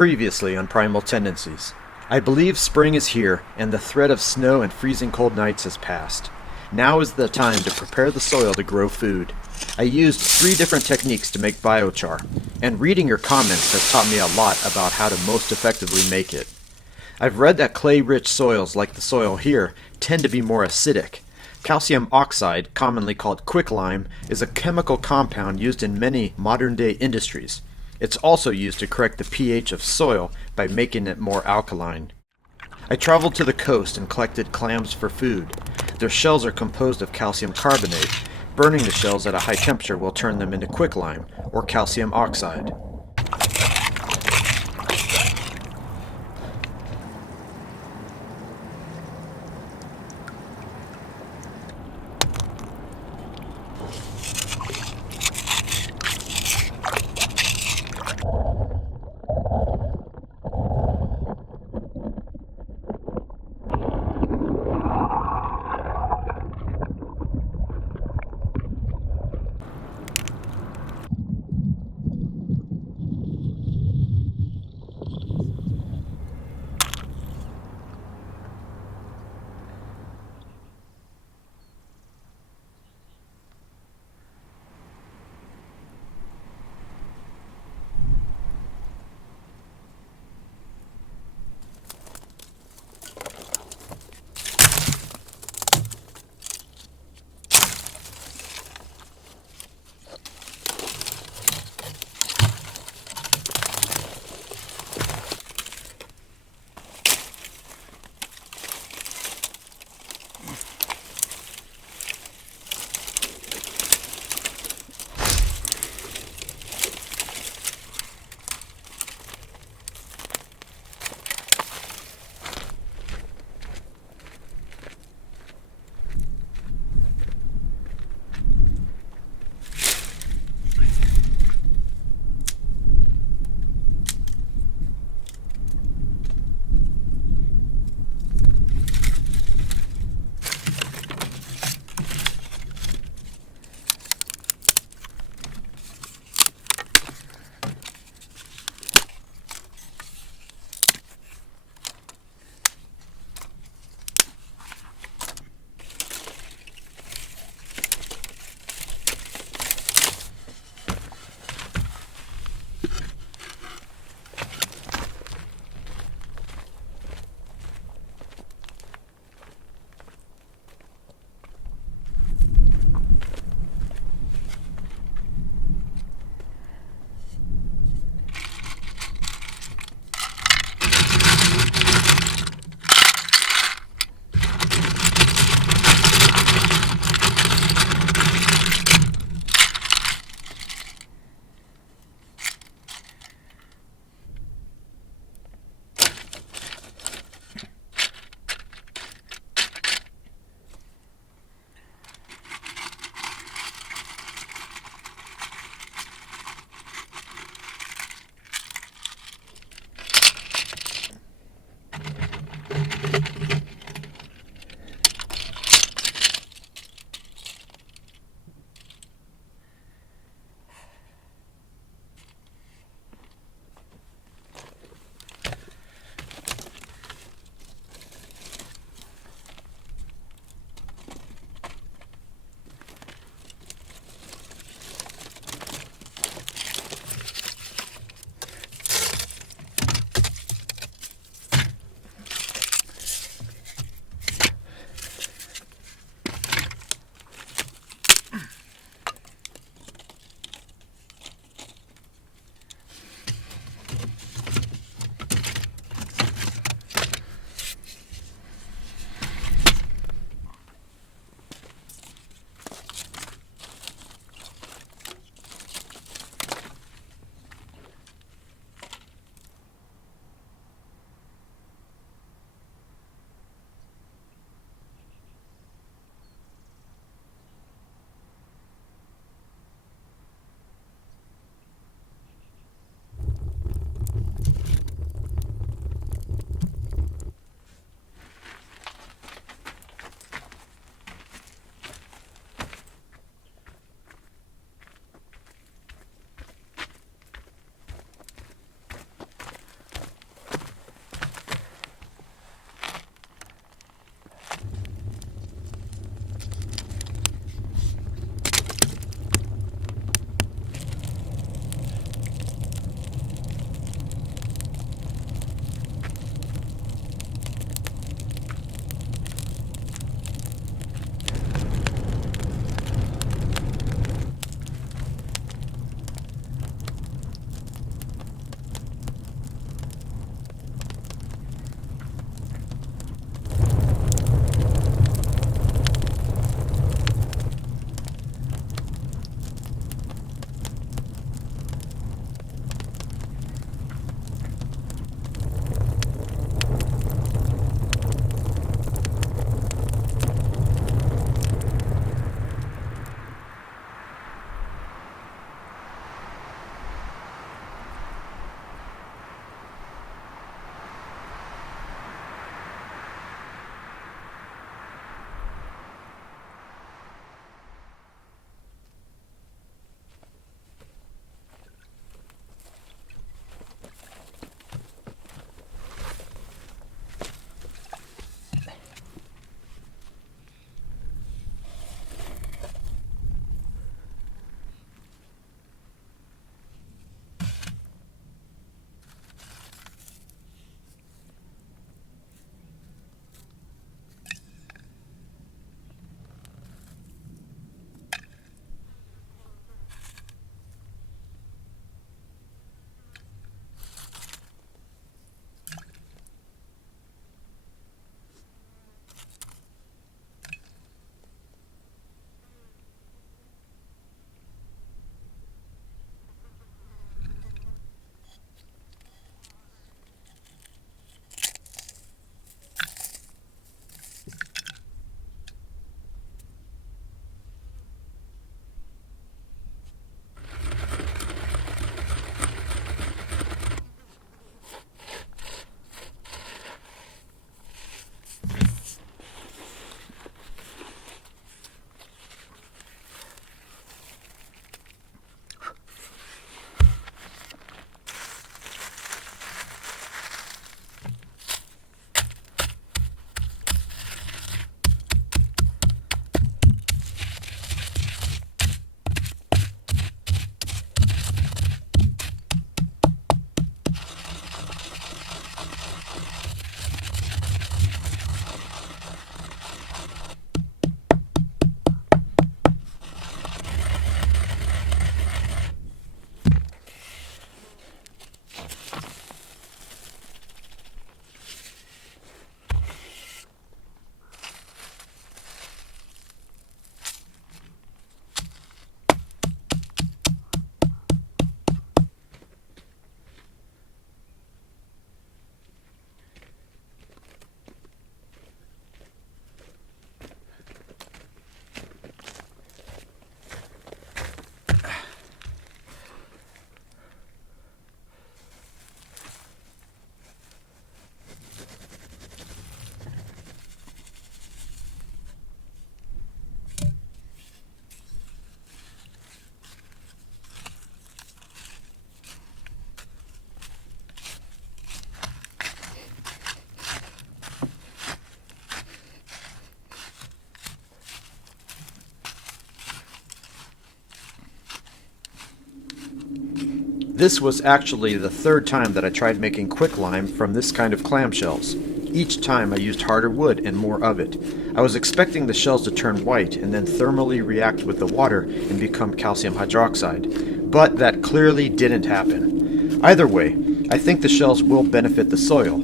Previously on Primal Tendencies. I believe spring is here, and the threat of snow and freezing cold nights has passed. Now is the time to prepare the soil to grow food. I used 3 different techniques to make biochar, and reading your comments has taught me a lot about how to most effectively make it. I've read that clay-rich soils like the soil here tend to be more acidic. Calcium oxide, commonly called quicklime, is a chemical compound used in many modern-day industries. It's also used to correct the pH of soil by making it more alkaline. I traveled to the coast and collected clams for food. Their shells are composed of calcium carbonate. Burning the shells at a high temperature will turn them into quicklime, or calcium oxide. This was actually the third time that I tried making quicklime from this kind of clamshells. Each time I used harder wood and more of it. I was expecting the shells to turn white and then thermally react with the water and become calcium hydroxide, but that clearly didn't happen. Either way, I think the shells will benefit the soil.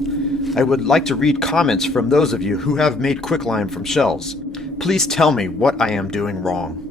I would like to read comments from those of you who have made quicklime from shells. Please tell me what I am doing wrong.